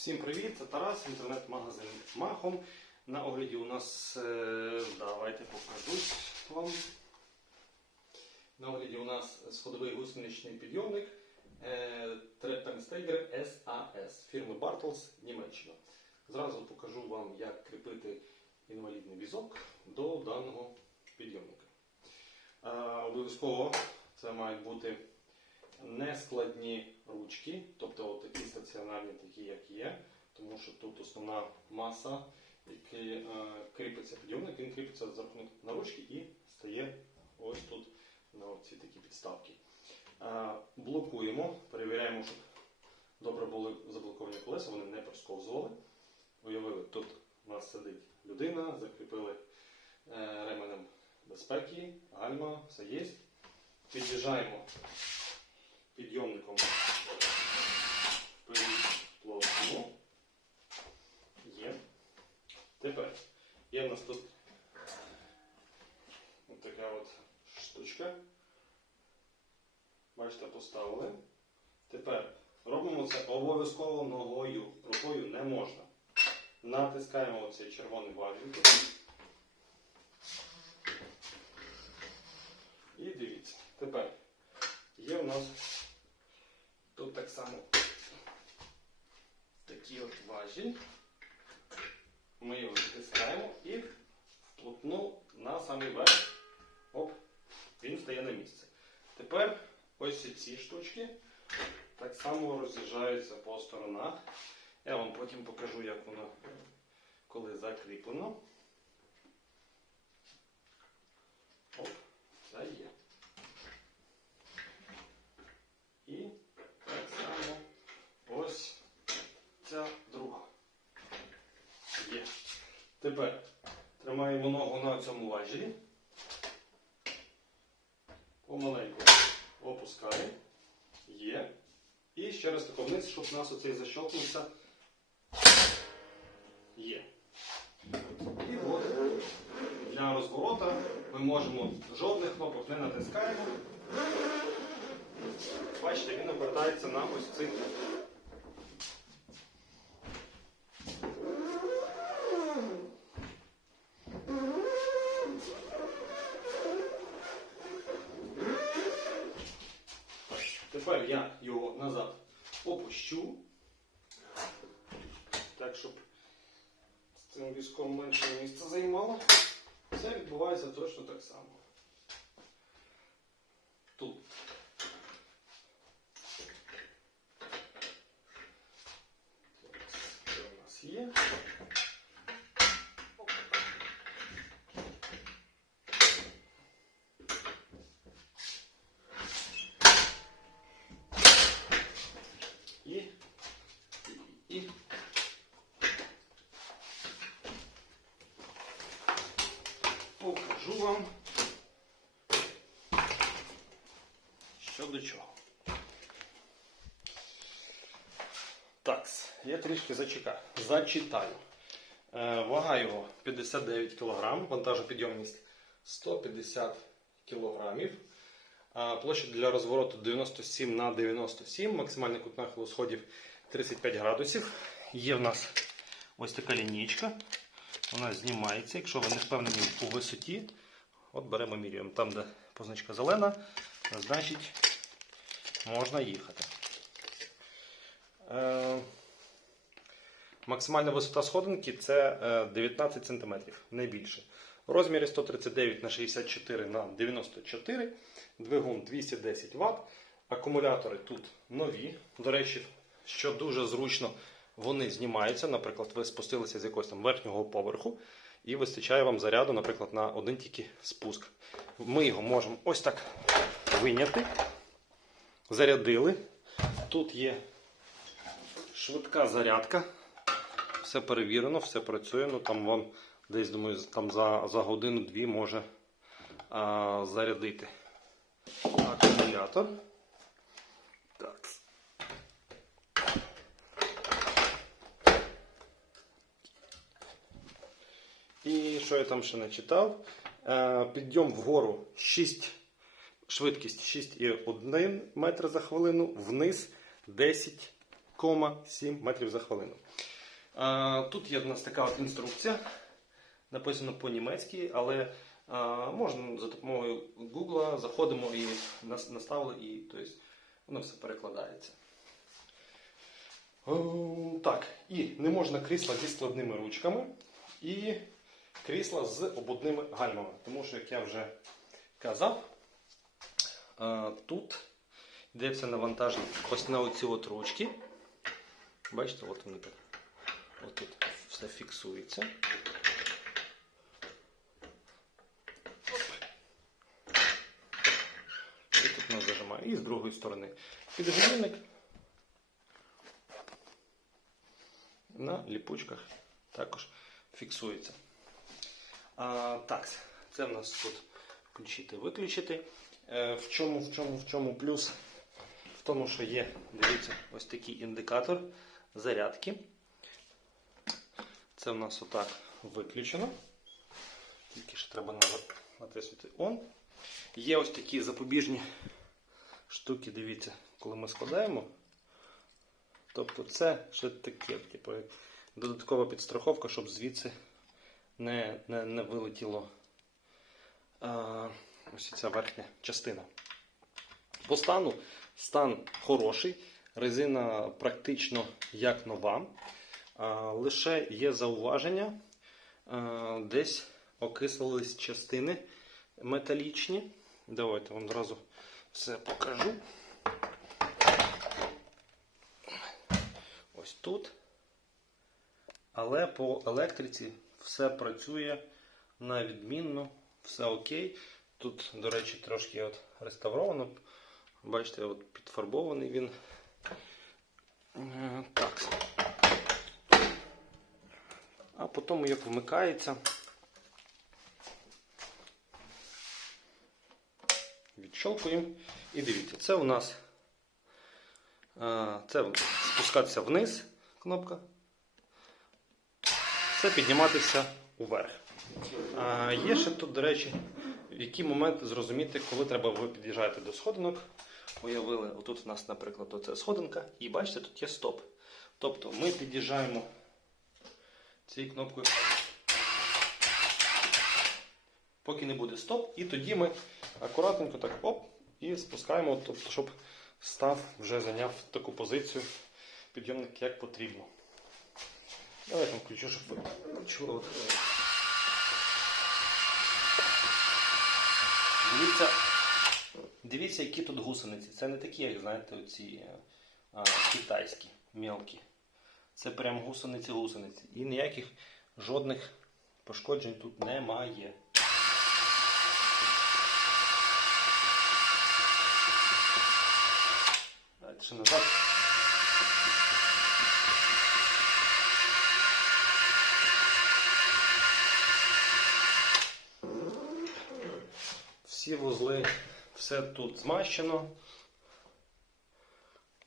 Всім привіт! Це Тарас, інтернет-магазин Махом. На огляді у нас, е, давайте покажу вам. На огляді у нас сходовий гусеничний підйомник е, Treppensteiger SAS фірми Bartels Німеччина. Зразу покажу вам, як кріпити інвалідний візок до даного підйомника. Е, Обов'язково це мають бути нескладні ручки, тобто от такі стаціонарні, такі як є, тому що тут основна маса, який е, кріпиться підйомник, він кріпиться за рахунок на ручки і стає ось тут на ці такі підставки. Е, блокуємо, перевіряємо, щоб добре були заблоковані колеса, вони не просковзували. Уявили, тут у нас сидить людина, закріпили е, ременем безпеки, гальма, все є. Під'їжджаємо підйомником плотно. Є. Тепер є в нас тут от така от штучка. Бачите, поставили. Тепер робимо це обов'язково ногою. Рукою не можна. Натискаємо оцей червоний важіль. І дивіться. Тепер є в нас так само такий от важіль. Ми його затискаємо і вплотну на самий верх. Оп, він стає на місце. Тепер ось ці штучки так само роз'їжджаються по сторонах. Я вам потім покажу, як воно коли закріплено. Оп, це є. І так само ось ця друга. Є. Тепер тримаємо ногу на цьому важелі. Помаленьку опускаємо. Є. І ще раз тако вниз, щоб у нас оцей защелкнувся. Є. І от для розворота ми можемо жодних кнопок не натискаємо. Бачите, він обертається на ось цих. Щоб з цим візком менше місця займало. Все відбувається точно так само. Тут. Це у нас є. І, і покажу вам, що до чого. Так, я трішки зачекаю. Зачитаю. Е, вага його 59 кг, вантажопідйомність 150 кг. А, Площа для розвороту 97 на 97, максимальний кут нахилу сходів 35 градусів. Є в нас ось така лінійка. Вона знімається. Якщо ви не впевнені у висоті, от беремо міряємо. Там, де позначка зелена, значить можна їхати. Е, Максимальна висота сходинки це е, 19 см, не більше. В розмірі 139 на 64 на 94, двигун 210 Вт. Акумулятори тут нові. До речі, що дуже зручно, вони знімаються. Наприклад, ви спустилися з якогось там верхнього поверху і вистачає вам заряду, наприклад, на один тільки спуск. Ми його можемо ось так виняти, зарядили. Тут є швидка зарядка. Все перевірено, все працює. Ну там вам десь думаю, там за, за годину-дві може а, зарядити акумулятор. Так. І що я там ще не читав? Е, Підйом вгору 6, швидкість 6,1 метр за хвилину, вниз 10 6,7 метрів за хвилину. А, Тут є в нас така от інструкція, написано по-німецьки, але а, можна за допомогою Google заходимо і наставили, і тобто, воно все перекладається. Так, і не можна крісла зі складними ручками і крісла з ободними гальмами. Тому що, як я вже казав, тут йдеться навантаження ось на оці от ручки. Бачите, от вони так. От тут все фіксується. І тут нас зажимає. І з другої сторони підгодинник на ліпучках також фіксується. А, так, це в нас тут включити, виключити. Е, в чому, в чому, в чому плюс? В тому, що є, дивіться, ось такий індикатор зарядки. Це в нас отак виключено. Тільки ще треба натиснути On. Є ось такі запобіжні штуки, дивіться, коли ми складаємо. Тобто це що таке, типу, додаткова підстраховка, щоб звідси не, не, не вилетіло а, ось ця верхня частина. По стану стан хороший, резина практично як нова. Лише є зауваження, десь окислились частини металічні. Давайте вам одразу все покажу. Ось тут. Але по електриці все працює на відмінно, все окей. Тут, до речі, трошки от реставровано. Бачите, от підфарбований він. Е, Так. А потім як вмикається. Відщолкуємо. І дивіться, це у нас е, це спускатися вниз кнопка. Це підніматися уверх. А, є ще тут, до речі, в який момент зрозуміти, коли треба ви під'їжджаєте до сходинок. Уявили, отут у нас, наприклад, оце сходинка, і бачите, тут є стоп. Тобто ми під'їжджаємо цією кнопкою, поки не буде стоп, і тоді ми акуратненько так оп, і спускаємо, тобто, щоб став вже зайняв таку позицію підйомник як потрібно. Давай там включу, щоб ви чули. Дивіться, дивіться, які тут гусениці. Це не такі, як знаєте, оці а, китайські, мелкі. Це прям гусениці-гусениці. І ніяких жодних пошкоджень тут немає. Давайте ще назад. Всі вузли, все тут змащено.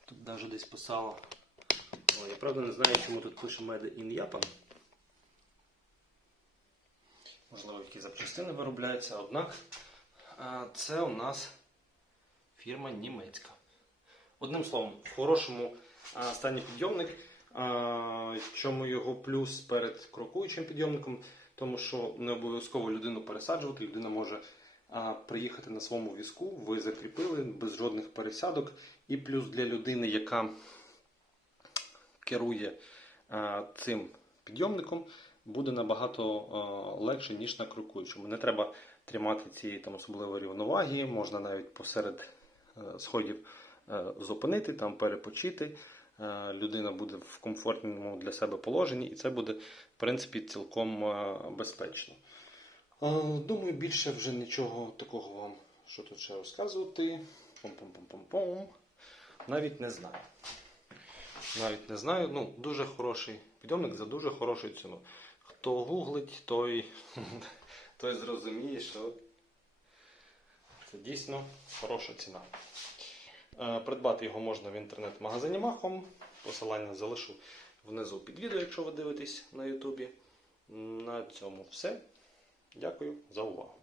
Тут навіть десь писало. О, я правда не знаю, чому тут пише Made in Japan. Можливо, які запчастини виробляються, однак це у нас фірма німецька. Одним словом, в хорошому стані підйомник. Чому його плюс перед крокуючим підйомником? Тому що не обов'язково людину пересаджувати, людина може приїхати на своєму візку, ви закріпили без жодних пересядок. І плюс для людини, яка керує цим підйомником, буде набагато легше, ніж на крокуючому. Не треба тримати цієї там особливої рівноваги, можна навіть посеред е, сходів е, зупинити, там перепочити. Е, Людина буде в комфортному для себе положенні, і це буде, в принципі, цілком безпечно. Е, Думаю, більше вже нічого такого вам, що тут ще розказувати. Пом-пом-пом-пом-пом. Навіть не знаю. Навіть не знаю. Ну, дуже хороший підйомник за дуже хорошу ціну. Хто гуглить, той, той зрозуміє, що це дійсно хороша ціна. Е, Придбати його можна в інтернет-магазині Махом. Посилання залишу внизу під відео, якщо ви дивитесь на Ютубі. На цьому все. Дякую за увагу.